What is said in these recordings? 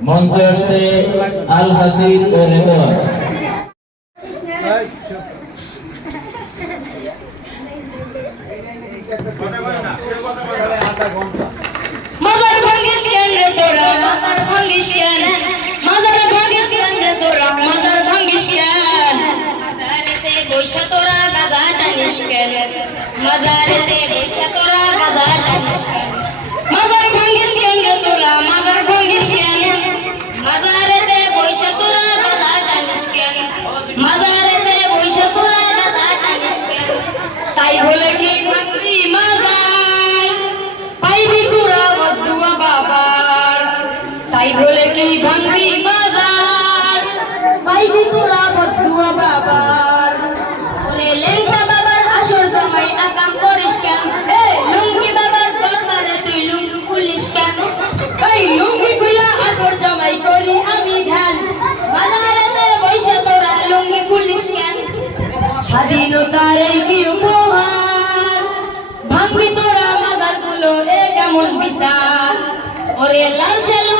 মঞ্চে আসছে আল হাসির ও রেদওয়ান মাজার ভাঙ্গিস কেন রে তোরা? মাজার ভাঙ্গিস কেন? মাজার ভাঙ্গিস কেন রে তোরা? মাজার ভাঙ্গিস কেন? মাজারেতে বৈশা তোরা গাজা টানিস কেন? মাজারেতে বৈশা কি ভাঙবি পাইবি তোরা বদুয়া বাবার। ওরে বাবার আসর জামাই আকাম করিস কেন? এ লুঙ্গি বাবার দরবারে তুই লুঙ্গি খুলিস কেন? এই লুঙ্গি খুলা আসর জামাই করি আমি ধ্যান। বাজারেতে বৈশা তোরা লুঙ্গি খুলিস কেন? স্বাধীনতার এই কি উপহার? ভাঙবি তোরা মাজারগুলো এ কেমন বিচার? ওরে লাল সেলুরা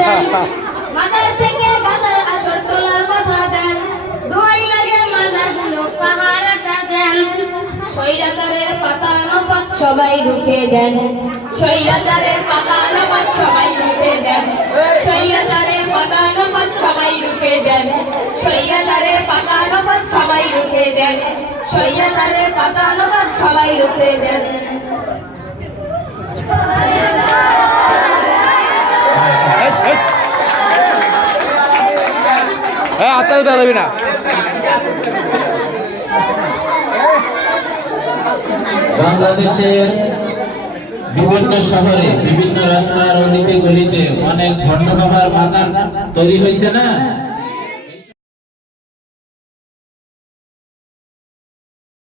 দেন মাজার থেকে গাদার আসর তোলার কথা দেন। দোয়াই লাগে মাজারগুলো পাহারাটা দেন। সৈরাচারের পাতা নপাত সবাই রুখে দেন। সৈরাচারের পাতা নপাত সবাই রুখে দেন। সৈরাচারের পাতা নপাত সবাই রুখে দেন। সৈরাচারের পাতা নপাত সবাই রুখে দেন। সৈরাচারের পাতা নপাত সবাই রুখে দেন। হ্যাঁ আত্মা উঠা যাবি না। বাংলাদেশের বিভিন্ন শহরে, বিভিন্ন রাস্তার অলিতে গলিতে অনেক ভণ্ড মাথা তৈরি হয়েছে না?